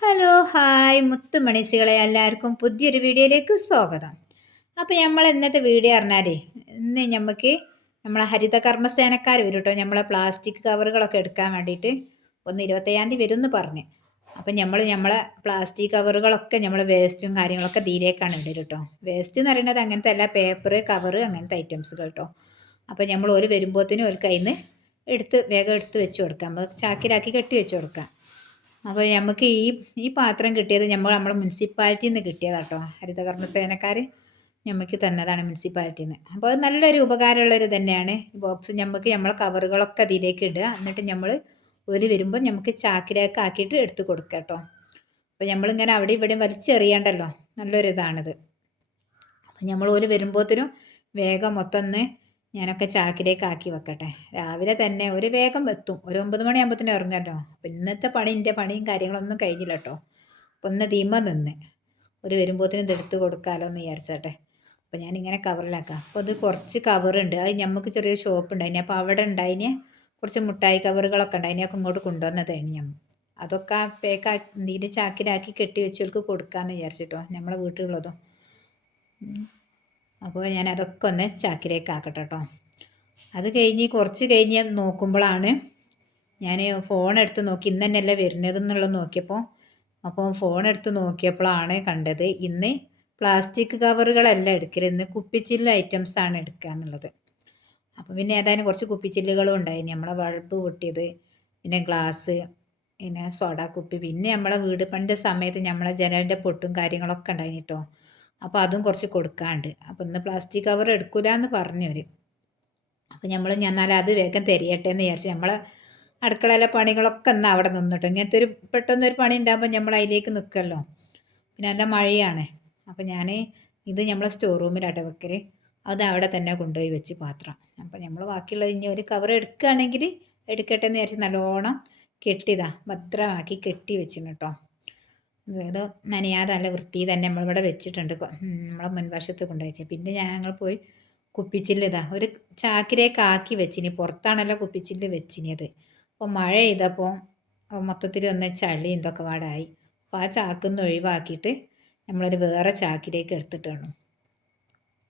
Hello hi മുത്തുമണിസികളെ എല്ലാവർക്കും പുതിയൊരു വീഡിയോയിലേക്ക് സ്വാഗതം. അപ്പോൾ നമ്മൾ ഇന്നത്തെ വീഡിയോ പറഞ്ഞാലേ ഇന്ന് നമുക്ക് നമ്മളെ ഹരിത കർമ്മസേനക്കാർ വരും കേട്ടോ നമ്മളെ പ്ലാസ്റ്റിക് കവറുകളൊക്കെ എടുക്കാൻ വേണ്ടിയിട്ട് ഒന്ന് ഇരുപത്തയ്യാം തീയതി വരും എന്ന് പറഞ്ഞ്. അപ്പം നമ്മൾ നമ്മളെ പ്ലാസ്റ്റിക് കവറുകളൊക്കെ നമ്മൾ വേസ്റ്റും കാര്യങ്ങളൊക്കെ തീരേക്കാണ് ഇടൽ കേട്ടോ വേസ്റ്റ് എന്ന് പറയുന്നത് അങ്ങനത്തെ എല്ലാ പേപ്പർ കവറ് അങ്ങനത്തെ ഐറ്റംസുകൾ കേട്ടോ അപ്പോൾ നമ്മൾ ഒരു വരുമ്പോഴത്തേനും ഒരു കയ്യിൽ നിന്ന് എടുത്ത് വേഗം എടുത്ത് വെച്ച് കൊടുക്കാം. ചാക്കിലാക്കി കെട്ടി വെച്ച് കൊടുക്കാം. അപ്പോൾ നമുക്ക് ഈ ഈ പാത്രം കിട്ടിയത് നമ്മൾ നമ്മുടെ മുനിസിപ്പാലിറ്റിയിൽ നിന്ന് കിട്ടിയതാട്ടോ. കേട്ടോ ഹരിതകർമ്മസേനക്കാർ നമുക്ക് തന്നതാണ് മുനിസിപ്പാലിറ്റിയിൽ നിന്ന് അപ്പോൾ അത് നല്ലൊരു ഉപകാരമുള്ളൊരു തന്നെയാണ്. ബോക്സ് നമുക്ക് നമ്മളെ കവറുകളൊക്കെ അതിലേക്ക് ഇടുക. എന്നിട്ട് നമ്മൾ ഒരു വരുമ്പോൾ നമുക്ക് ചാക്കിലേക്ക് ആക്കിയിട്ട് എടുത്ത് കൊടുക്കുക കേട്ടോ. അപ്പോൾ നമ്മളിങ്ങനെ അവിടെ ഇവിടെ വലിച്ചെറിയണ്ടല്ലോ. നല്ലൊരു ഇതാണിത് അപ്പം നമ്മൾ ഒരു വരുമ്പോഴത്തേനും വേഗം മൊത്തം ഒന്ന് ഞാനൊക്കെ ചാക്കിലേക്ക് ആക്കി വെക്കട്ടെ. രാവിലെ തന്നെ ഒരു വേഗം എത്തും ഒരു ഒമ്പത് മണിയാകുമ്പോഴത്തേനും തന്നെ അപ്പം ഇന്നത്തെ പണി എന്റെ പണിയും കാര്യങ്ങളൊന്നും കഴിഞ്ഞില്ല കേട്ടോ അപ്പം ഒന്ന് തീമ നിന്ന്. ഒരു വരുമ്പോഴത്തേനും ഇത് എടുത്ത് കൊടുക്കാമല്ലോ എന്ന് വിചാരിച്ചട്ടെ. അപ്പം ഞാനിങ്ങനെ കവറിലാക്കാം. അപ്പോൾ അത് കുറച്ച് കവറുണ്ട്. അത് നമുക്ക് ചെറിയൊരു ഷോപ്പ് ഉണ്ടായിന്. അപ്പോൾ അവിടെ ഉണ്ടായിന് കുറച്ച് മുട്ടായി കവറുകളൊക്കെ ഉണ്ട് ഒക്കെ ഇങ്ങോട്ട് കൊണ്ടുവന്നതാണ് ഞാൻ അതൊക്കെ ആ പേക്കാക്കി ഇതിന്റെ ചാക്കിലാക്കി കെട്ടി വെച്ചവർക്ക് കൊടുക്കാമെന്ന് വിചാരിച്ചിട്ടോ. നമ്മളെ വീട്ടിലുള്ളതും. അപ്പോൾ ഞാൻ അതൊക്കെ ഒന്ന് ചാക്കിലേക്ക് ആക്കട്ടെ കേട്ടോ. അത് കഴിഞ്ഞ് കുറച്ച് കഴിഞ്ഞ് നോക്കുമ്പോഴാണ് ഞാൻ ഫോൺ എടുത്ത് നോക്കി. ഇന്ന് തന്നെയല്ലേ വരുന്നത് എന്നുള്ളത് നോക്കിയപ്പോൾ അപ്പോൾ ഫോൺ എടുത്ത് നോക്കിയപ്പോഴാണ് കണ്ടത് ഇന്ന് പ്ലാസ്റ്റിക് കവറുകളല്ല എടുക്കരുത് ഇന്ന് കുപ്പിച്ചില്ല് ഐറ്റംസ് ആണ് എടുക്കുക എന്നുള്ളത്. അപ്പോൾ പിന്നെ ഏതായാലും കുറച്ച് കുപ്പിച്ചില്ലുകളും ഉണ്ടായി നമ്മളെ ബൾബ് പൊട്ടിയത് പിന്നെ ഗ്ലാസ് പിന്നെ സോഡാ കുപ്പി പിന്നെ നമ്മളെ വീട് പണിന്റെ സമയത്ത് നമ്മളെ ജനലിന്റെ പൊട്ടും കാര്യങ്ങളൊക്കെ ഉണ്ടായിരുന്നു കേട്ടോ. അപ്പോൾ അതും കുറച്ച് കൊടുക്കാണ്ട്. അപ്പോൾ ഇന്ന് പ്ലാസ്റ്റിക് കവർ എടുക്കില്ല എന്ന് പറഞ്ഞവർ അപ്പോൾ നമ്മൾ എന്നാൽ അത് വേഗം തരിയട്ടെ എന്ന് വിചാരിച്ച് നമ്മളെ അടുക്കളയിലെ പണികളൊക്കെ എന്നാൽ അവിടെ നിന്നിട്ട്. ഇങ്ങനത്തെ ഒരു പെട്ടെന്നൊരു പണി ഉണ്ടാകുമ്പോൾ നമ്മൾ അതിലേക്ക് നിൽക്കല്ലോ പിന്നെ നല്ല മഴയാണ്. അപ്പോൾ ഞാൻ ഇത് നമ്മളെ സ്റ്റോർ റൂമിലാട്ടെ വെക്കൽ അത് അവിടെ തന്നെ കൊണ്ടുപോയി വെച്ച് പാത്രം. അപ്പോൾ നമ്മൾ ബാക്കിയുള്ളത് ഇനി ഒരു കവർ എടുക്കുകയാണെങ്കിൽ എടുക്കട്ടെ എന്ന് വിചാരിച്ച് നല്ലോണം കെട്ടിയതാ. ഭദ്രമാക്കി കെട്ടി വെച്ചിന് കേട്ടോ ഇത് നനയാതെ നല്ല വൃത്തി തന്നെ നമ്മളിവിടെ വെച്ചിട്ടുണ്ട്. നമ്മളെ മുൻവശത്ത് കൊണ്ടുവച്ച്. പിന്നെ ഞങ്ങൾ പോയി കുപ്പിച്ചില്ല് ഒരു ചാക്കിലേക്ക് ആക്കി വെച്ചിനി. പുറത്താണല്ലോ കുപ്പിച്ചില്ല് വെച്ചിനിയത്. അപ്പോൾ മഴ ചെയ്തപ്പോൾ മൊത്തത്തിൽ ഒന്ന് ചളി എന്തൊക്കെ പാടായി. അപ്പോൾ ആ ചാക്കിന്ന് ഒഴിവാക്കിയിട്ട് നമ്മളൊരു വേറെ ചാക്കിലേക്ക് എടുത്തിട്ടാണ്.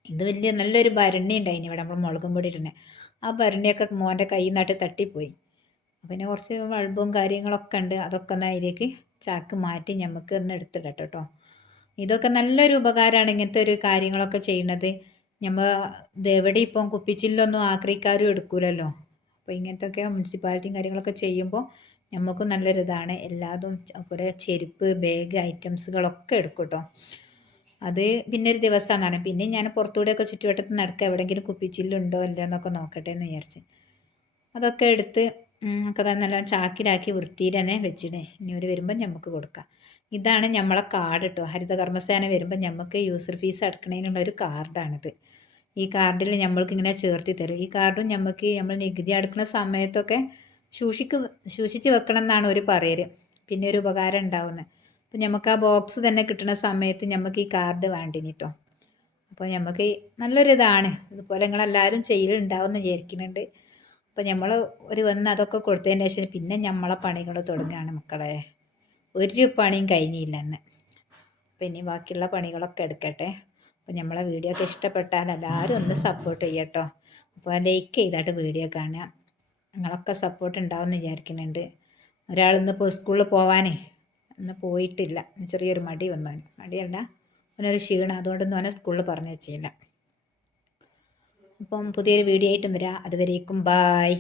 ഇത് വലിയ നല്ലൊരു ഭരണി ഉണ്ടായിന് ഇവിടെ നമ്മൾ മുളകും പൊടി ഇടുന്നത് ആ ഭരണിയൊക്കെ മോന്റെ കയ്യിൽ നിന്നിട്ട് തട്ടിപ്പോയി. പിന്നെ കുറച്ച് ബൾബും കാര്യങ്ങളൊക്കെ ഉണ്ട്. അതൊക്കെ ഒന്ന് അതിലേക്ക് ചാക്ക് മാറ്റി നമുക്ക് ഒന്ന് എടുത്തിടട്ടോ കേട്ടോ. ഇതൊക്കെ നല്ലൊരു ഉപകാരമാണ് ഇങ്ങനത്തെ ഒരു കാര്യങ്ങളൊക്കെ ചെയ്യുന്നത്. നമ്മൾ ഇതെവിടെ ഇപ്പം കുപ്പിച്ചില്ലൊന്നും ആക്രിക്കാരും എടുക്കൂലല്ലോ. അപ്പോൾ ഇങ്ങനത്തെയൊക്കെ മുനിസിപ്പാലിറ്റിയും കാര്യങ്ങളൊക്കെ ചെയ്യുമ്പോൾ നമുക്കും നല്ലൊരു ഇതാണ്. എല്ലാതും അതുപോലെ ചെരുപ്പ് ബാഗ് ഐറ്റംസുകളൊക്കെ എടുക്കും കേട്ടോ. അത് പിന്നെ ഒരു ദിവസം ദിവസമാണ് പിന്നെ ഞാൻ പുറത്തൂടെയൊക്കെ ചുറ്റുവട്ടത്ത് നടക്കുക. എവിടെയെങ്കിലും കുപ്പിച്ചില്ലുണ്ടോ ഇല്ലയോ എന്നൊക്കെ നോക്കട്ടെ എന്ന് വിചാരിച്ച്. അതൊക്കെ എടുത്ത് ഒക്കെ നല്ല ചാക്കിലാക്കി വൃത്തിയിൽ തന്നെ വെച്ചിടേ ഇനി ഒരു വരുമ്പോൾ നമുക്ക് കൊടുക്കാം. ഇതാണ് നമ്മളെ കാർഡ് കേട്ടോ ഹരിത കർമ്മസേന വരുമ്പോൾ നമുക്ക് യൂസർ ഫീസ് അടക്കണതിനുള്ള ഒരു കാർഡാണിത് ഈ കാർഡിൽ നമ്മൾക്ക് ഇങ്ങനെ ചേർത്തി തരും. ഈ കാർഡും നമുക്ക് നമ്മൾ നികുതി അടക്കുന്ന സമയത്തൊക്കെ സൂക്ഷിക്ക് സൂക്ഷിച്ച് വെക്കണം എന്നാണ് ഒരു പറയൽ പിന്നെ ഒരു ഉപകാരം ഉണ്ടാവുന്നത് അപ്പം നമുക്ക് ആ ബോക്സ് തന്നെ കിട്ടുന്ന സമയത്ത് നമുക്ക് ഈ കാർഡ് വേണ്ടിനി കേട്ടോ അപ്പോൾ നമുക്ക് നല്ലൊരിതാണ്. ഇതുപോലെ നിങ്ങളെല്ലാവരും ചെയ്യലുണ്ടാവും എന്ന് വിചാരിക്കുന്നുണ്ട് അപ്പോൾ നമ്മൾ ഒരു വന്ന് അതൊക്കെ കൊടുത്തതിന് ശേഷം പിന്നെ നമ്മളെ പണികൾ തുടങ്ങുകയാണ് മക്കളെ. ഒരു പണിയും കഴിഞ്ഞില്ല എന്ന് അപ്പം ഇനി ബാക്കിയുള്ള പണികളൊക്കെ എടുക്കട്ടെ. അപ്പോൾ നമ്മളെ വീഡിയോ ഒക്കെ ഇഷ്ടപ്പെട്ടാൽ എല്ലാവരും ഒന്ന് സപ്പോർട്ട് ചെയ്യട്ടോ. അപ്പോൾ ലൈക്ക് ചെയ്തായിട്ട് വീഡിയോ കാണുക. നിങ്ങളൊക്കെ സപ്പോർട്ട് ഉണ്ടാവും എന്ന് വിചാരിക്കുന്നുണ്ട്. ഒരാൾ ഇന്നിപ്പോൾ സ്കൂളിൽ പോവാനേ. ഇന്ന് പോയിട്ടില്ല. ചെറിയൊരു മടി വന്നു. മടിയല്ല. അവനൊരു ക്ഷീണം. അതുകൊണ്ടൊന്നും അവനെ സ്കൂളിൽ പറഞ്ഞു വെച്ചില്ല. അപ്പം പുതിയൊരു വീഡിയോ ആയിട്ടും വരാം. അതുവരേക്കും ബായ്